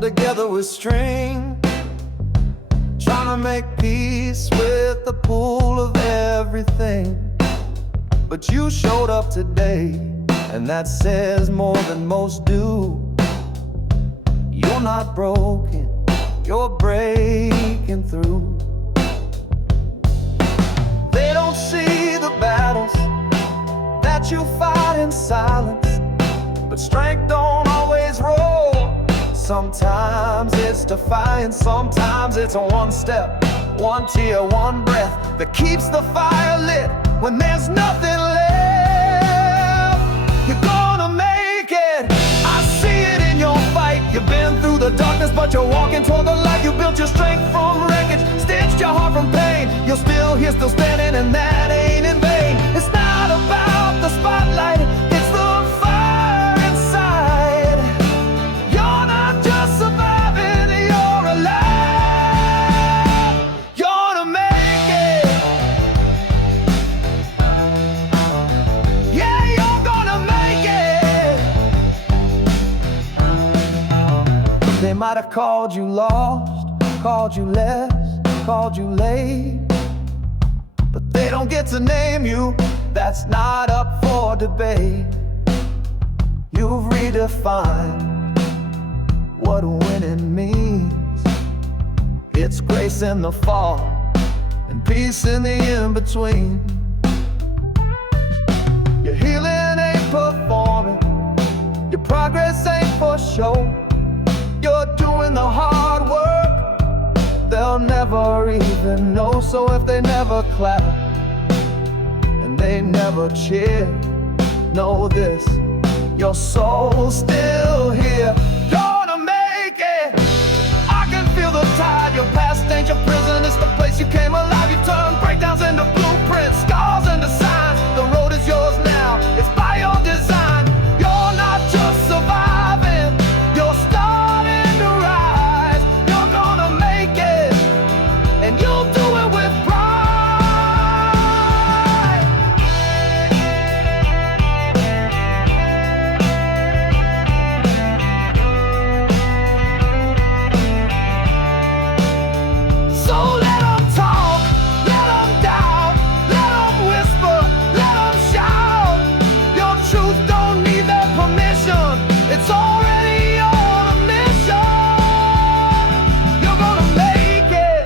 held together with string, trying to make peace with the pool of everything. But you showed up today, and that says more than most do. You're not broken, you're breaking through. They don't see the battles that you fight in silence, but strength don't always roar. Sometimes it's defiance, sometimes it's a one step, one tear, one breath that keeps the fire lit when there's nothing left. You're gonna make it, I see it in your fight. You've been through the darkness, but you're walking toward the light. You built your strength from wreckage, stitched your heart from pain. You're still here, still standing, and that ain't in vain. It's not about the spotlight, it's the fire inside. You're not just surviving, you're alive. You're gonna make it. Yeah, you're gonna make it. They might have called you lost, called you less, called you late, but they don't get to name you. That's not up for debate. You've redefined what winning means. It's grace in the fall and peace in the in-between. Your healing ain't performing, your progress ain't for show. You're doing the hard work, they'll never even know. So if they never clap and they never cheer, know this, your soul's still here. Gonna make it. I can feel the tide. Your past ain't your prison, it's the place you came alive. You turn breakdowns into blueprints, scars into signs. The road is yours now, it's by your design. You're not just surviving, you're starting to rise. You're gonna make it, and you'll do it with pride. So let them talk, let them doubt, let them whisper, let them shout. Your truth don't need their permission, it's already on a mission. You're gonna make it,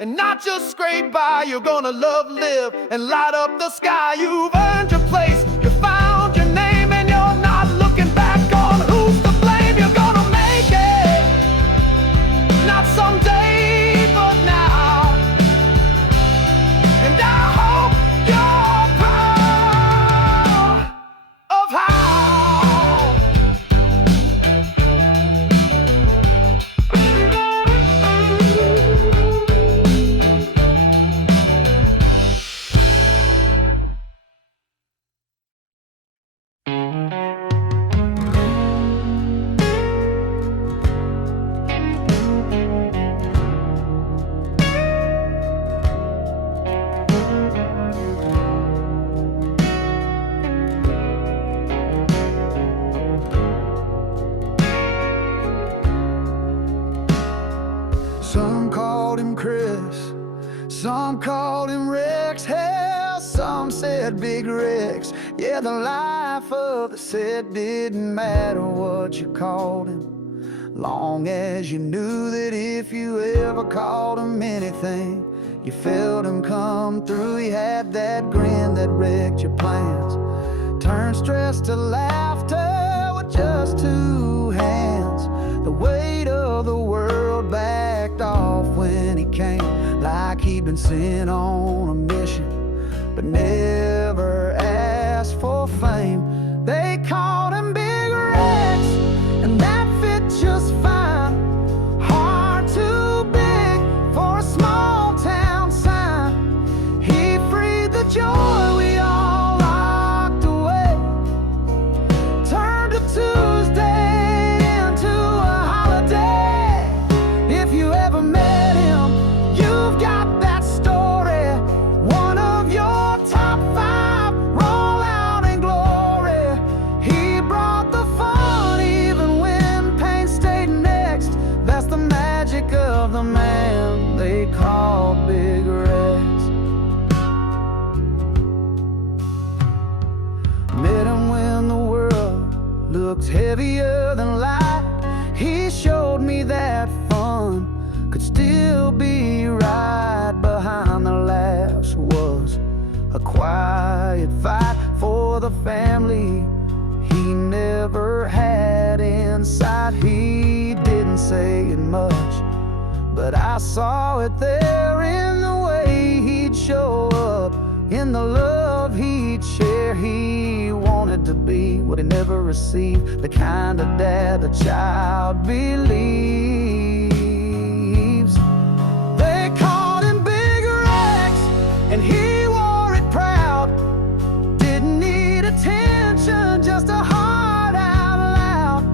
and not just scrape by. You're gonna love, live, and light up the sky. You've earned your place, you found your name, and you're not looking back on who's to blame. You're gonna make it, not someday, but now. And I hope you're proud of how. Some called him Chris, some called him Rex. Hell, some said Big Rex. Yeah, the life of the set didn't matter what you called him, long as you knew that if you ever called him anything, you felt him come through. He had that grin that wrecked your plans, turned stress to laughter with just two hands. The weight of the world backed off when he came, like he'd been sent on a mission, but never asked for fame. They called him Big Rex, and that fit just fine. Heart too big for a small town sign. He freed the joy we all locked away, turned a Tuesday into a holiday. If you ever met him, you've got that story. One of your top 5, roll out in glory. He looked heavier than light. He showed me that fun could still be right. Behind the laughs was a quiet fight for the family he never had inside. He didn't say it much, but I saw it there in the way he'd show up, in the love he'd share. He wanted to be what he never received, the kind of dad a child believes. They called him Big Rex, and he wore it proud. Didn't need attention, just a heart out loud.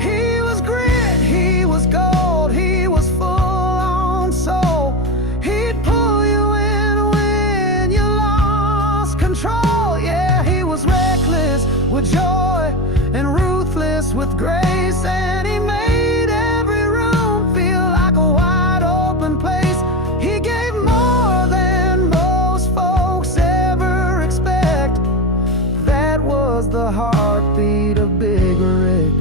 He was grit, he was gold, he was full on soul. He'd pull you in when you lost control. Yeah, he was reckless with joy and ruthless with grace, and he made every room feel like a wide open place. He gave more than most folks ever expect. That was the heartbeat of Big Rex.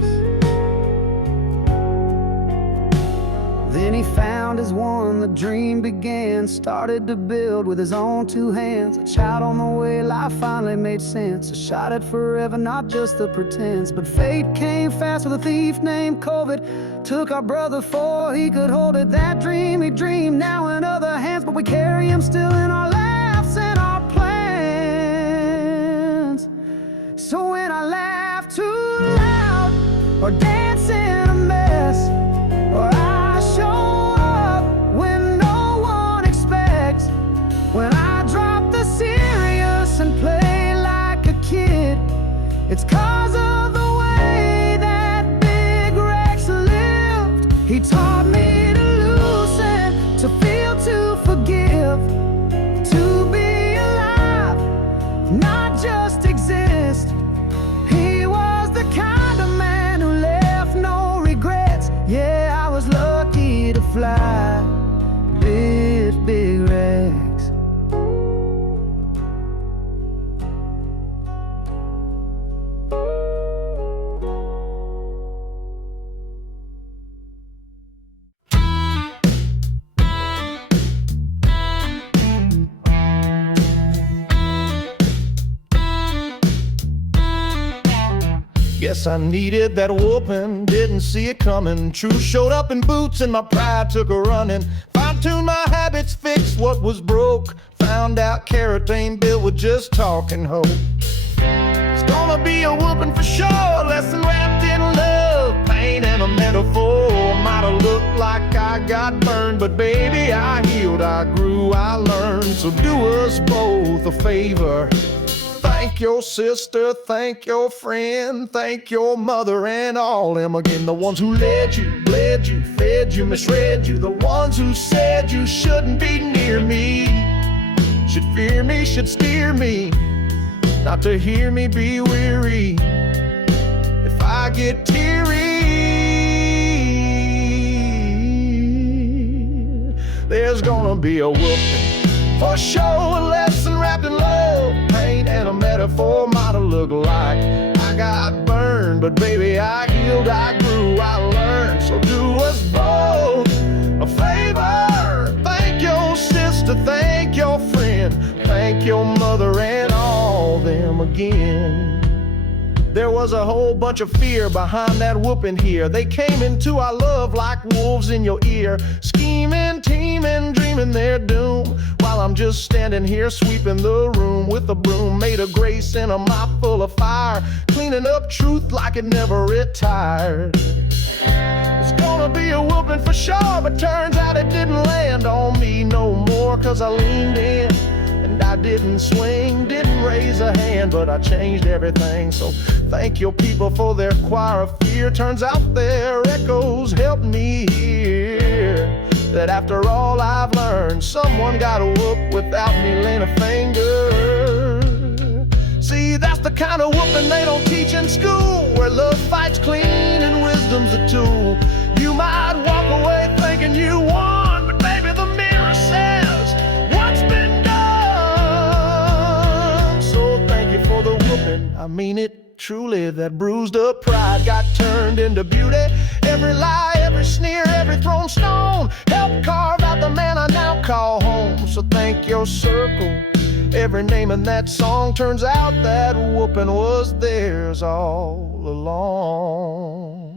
Then he found his one, the dream began. Started to build with his own two hands. A child on the way, life finally made sense. A shot at forever, not just the pretense. But fate came fast with a thief named COVID. Took our brother before he could hold it. That dream he dreamed now in other hands, but we carry him still in our laughs and our plans. So when I laugh too loud or dance in a mess, or I show up when no one expects, when I drop the serious and play like a kid, it's 'cause of the way that Big Rex lived. He taught me to loosen, to feel, to forgive, to be alive, not just exist. He was the kind of man who left no regrets. Yeah, I was lucky to fly with Big Rex. Guess I needed that whooping, didn't see it coming. Truth showed up in boots and my pride took a running. Fine-tuned my habits, fixed what was broke. Found out character ain't built with just talk and hope. It's gonna be a whooping for sure, lesson wrapped in love, pain and a metaphor. Might've looked like I got burned, but baby I healed, I grew, I learned. So do us both a favor. Thank your sister, thank your friend, thank your mother and all them again. The ones who led you, bled you, fed you, misread you. The ones who said you shouldn't be near me, should fear me, should steer me, not to hear me be weary. If I get teary, there's gonna be a whooping for sure. A lesson wrapped in love, pain and a metaphor. Might've looked like I got burned, but baby I healed, I grew, I learned. So do us both a favor. Thank your sister, thank your friend, thank your mother and all them again. There was a whole bunch of fear behind that whooping here. They came into our love like wolves in your ear, scheming, teaming, dreaming their doom, while I'm just standing here sweeping the room with a broom made of grace and a mop full of fire, cleaning up truth like it never retired. It's gonna be a whooping for sure, but turns out it didn't land on me no more, 'cause I leaned in and I didn't swing, didn't raise a hand, but I changed everything. So thank your people for their choir of fear. Turns out their echoes helped me hear that after all I've learned, someone got a whoop without me laying a finger. See, that's the kind of whooping they don't teach in school, where love fights clean and wisdom's a tool. You might walk away thinking you won, but baby the mirror says what's been done. So thank you for the whooping, I mean it truly. truly, that bruised up pride got turned into beauty. Every lie, every sneer, every thrown stone helped carve out the man I now call home. So thank your circle, every name in that song. Turns out that whooping was theirs all along.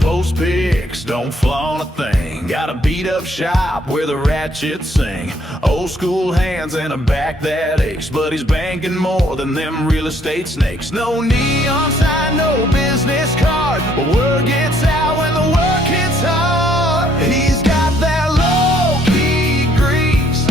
Post pics, don't flaunt a thing. Got a beat up shop where the ratchets sing. Old school hands and a back that aches, but he's banking more than them real estate snakes. No neon sign, no business card, but word gets out when the work hits hard. He's got that low-key grease,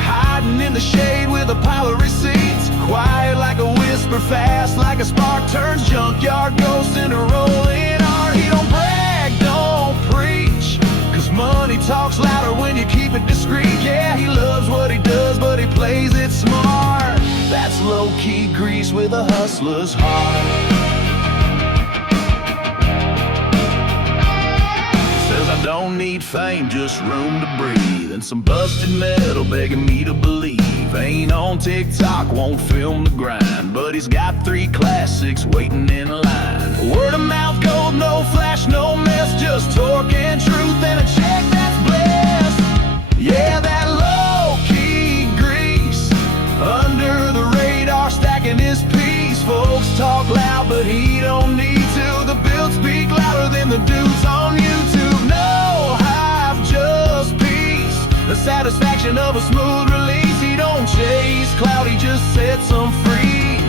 hiding in the shade with a pile of receipts. Quiet like a whisper, fast like a spark, turns junkyard ghost into rolling art. He don't brag, don't preach, 'cause money talks louder when you keep it discreet. Yeah, he loves what he does, but he plays it smart. That's low-key grease with a hustler's heart. Says I don't need fame, just room to breathe, and some busted metal begging me to believe. Ain't on TikTok, won't film the grind, but he's got 3 classics waiting in line. Word of mouth gold, no flash, no mess, just torque and truth and a check that's blessed. Yeah, that low-key grease, under the radar, stacking his piece. Folks talk loud, but he don't need to. The builds speak louder than the dudes on YouTube. No hype, just peace, the satisfaction of a smooth release. He don't chase clout, he just sets them free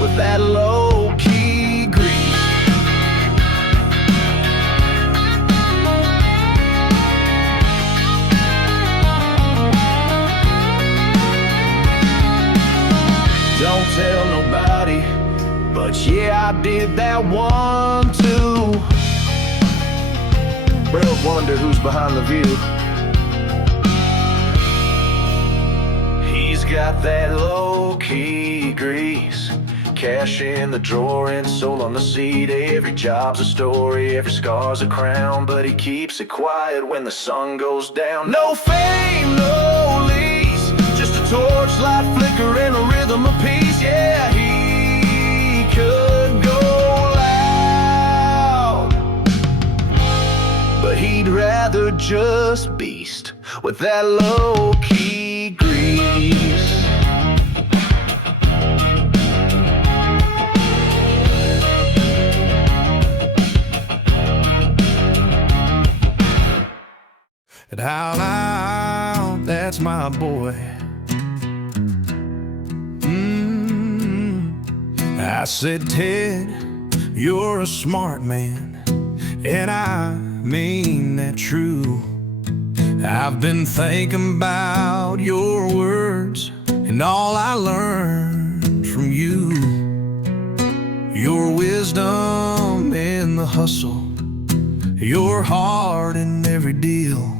with that low-key grease. Don't tell nobody, but yeah, I did that one too. Bro, wonder who's behind the view. He's got that low-key grease, cash in the drawer and soul on the seat. Every job's a story, every scar's a crown, but he keeps it quiet when the sun goes down. No fame, no lease, just a torchlight flicker and a rhythm of peace. Yeah, he could go loud, but he'd rather just beast with that low-key grease. And out loud, that's my boy. I said, Ted, you're a smart man, and I mean that true. I've been thinking about your words and all I learned from you. Your wisdom in the hustle, your heart in every deal,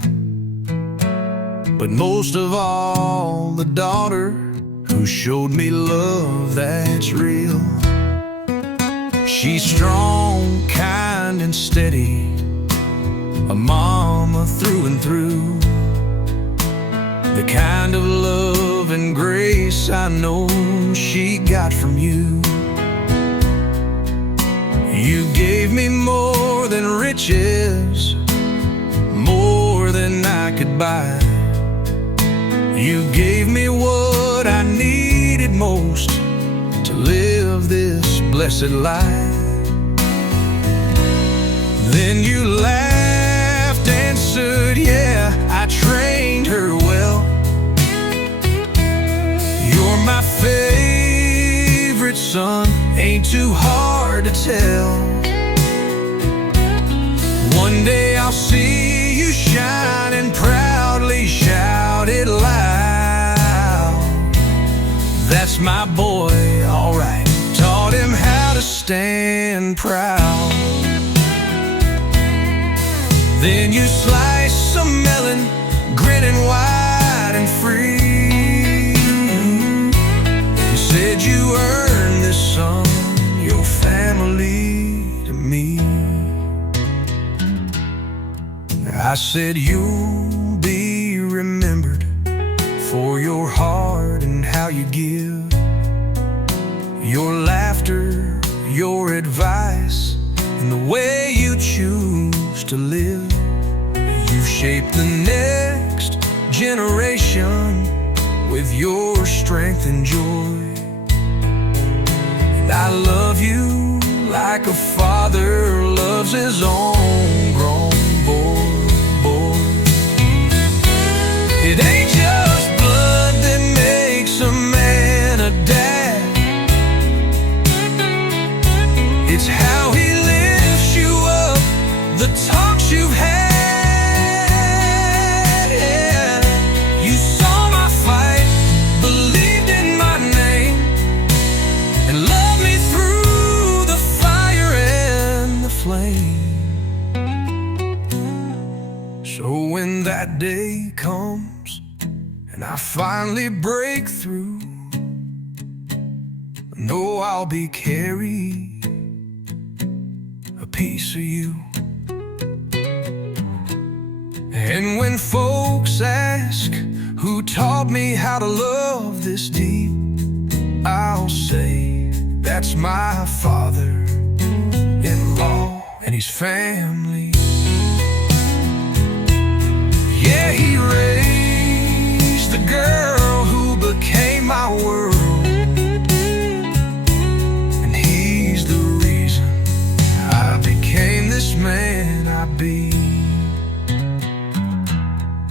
but most of all, the daughter who showed me love that's real. She's strong, kind, and steady, a mama through and through, the kind of love and grace I know she got from you. You gave me more than riches, more than I could buy. You gave me what I needed most to live this blessed life. Then you laughed and said, yeah, I trained her well. You're my favorite son, ain't too hard to tell. One day I'll see you shine and proudly shout it loud. That's my boy, alright. stand proud. Then you slice a melon, grinning wide and free. You said you earned this, son, your family to me. I said you'll be remembered for your heart and how you give, your laughter, your advice, and the way you choose to live. You've shaped the next generation with your strength and joy. And I love you like a father loves his own grown boy. It ain't just blood that makes a man a dad. It's how he lifts you up, the talks you've had. Yeah. You saw my fight, believed in my name, and loved me through the fire and the flame. So when that day comes and I finally break through, I know I'll be carrying a piece of you. And when folks ask who taught me how to love this deep, I'll say that's my father-in-law and his family. Yeah, he raised the girl who became my world, and he's the reason I became this man I be.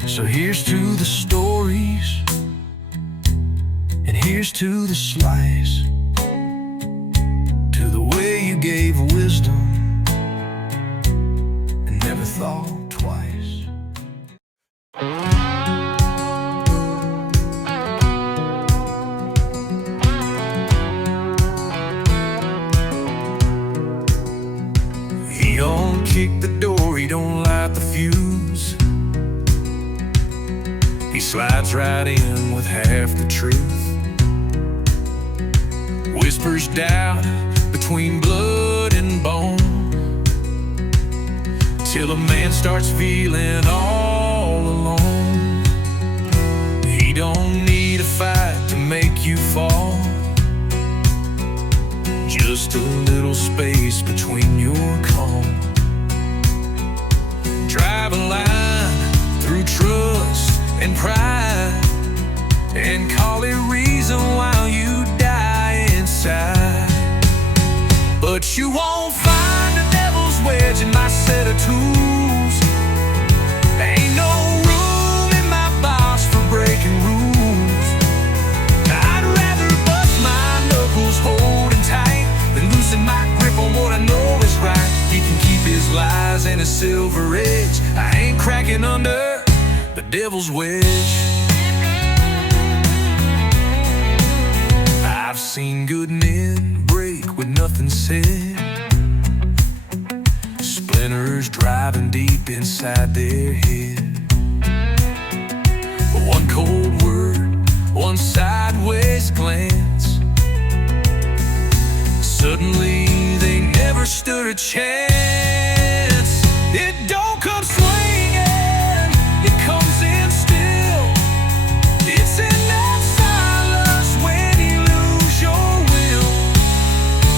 So here's to the stories, and here's to the slice, to the way you gave wisdom and never thought twice. He don't kick the door, he don't light the fuse. He slides right in with half the truth. Whispers doubt between blood and bone, till a man starts feeling all alone. He don't need a fight to make you fall, just a little space between your calm. Drive a line through trust and pride, and call it reason while you die inside. But you won't find the devil's wedge in my set of tools. There ain't no room in my box for breaking rules. I'd rather bust my knuckles holding tight than loosen my grip on what I know is right. He can keep his lies and his silver edge. I ain't cracking under the devil's wedge. I've seen good men break with nothing said, splinters driving deep inside their head. But one cold word, one sideways glance, suddenly they never stood a chance. It don't come swinging, it comes in still. It's in that silence when you lose your will.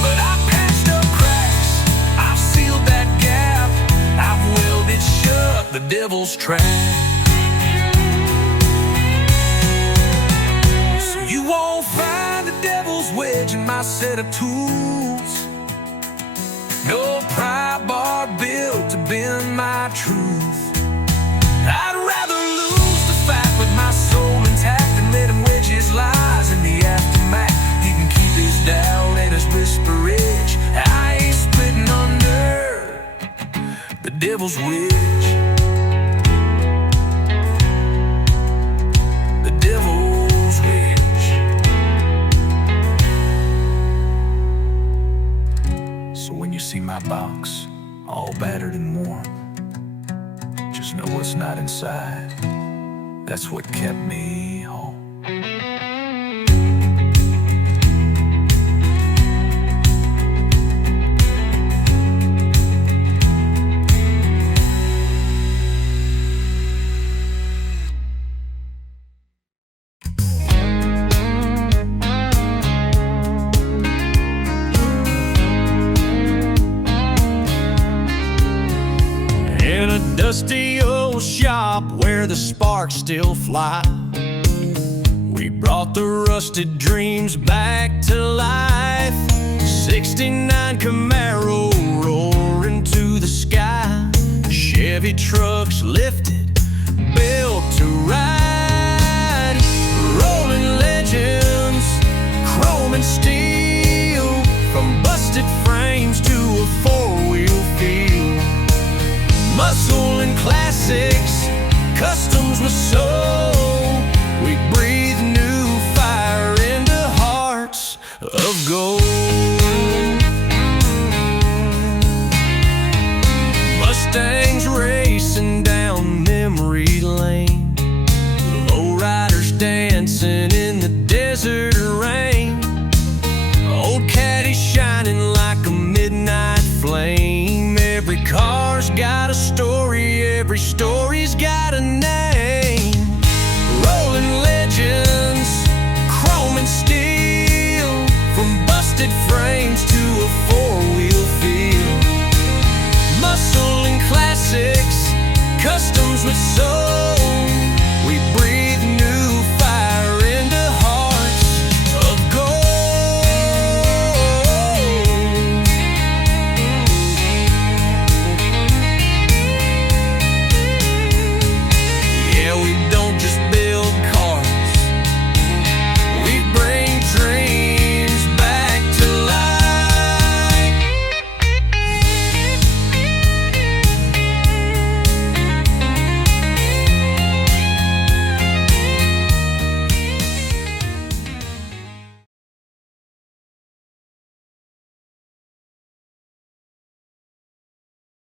But I've patched up cracks, I've sealed that gap, I've welded shut the devil's trap. So you won't find the devil's wedge in my set of tools. No pry bar built to bend my truth. I'd rather lose the fight with my soul intact than let him wedge his lies in the aftermath. He can keep his doubt and his whisper edge. I ain't splitting under the devil's wedge. The devil's wedge. box, all battered and worn. Just know what's not inside. That's what kept me home. In a dusty old shop where the sparks still fly, we brought the rusted dreams back to life. 69 Camaro roaring to the sky, Chevy trucks lifted, built to ride. Rolling legends, chrome and steel, from busted frames to a four-wheel feel. Muscle and classics, customs with soul. We breathe new fire into hearts of gold. Mustangs racing down memory lane, lowriders dancing in the desert rain. Old caddy shining like a midnight flame. Every car's got a story, every story's got a name.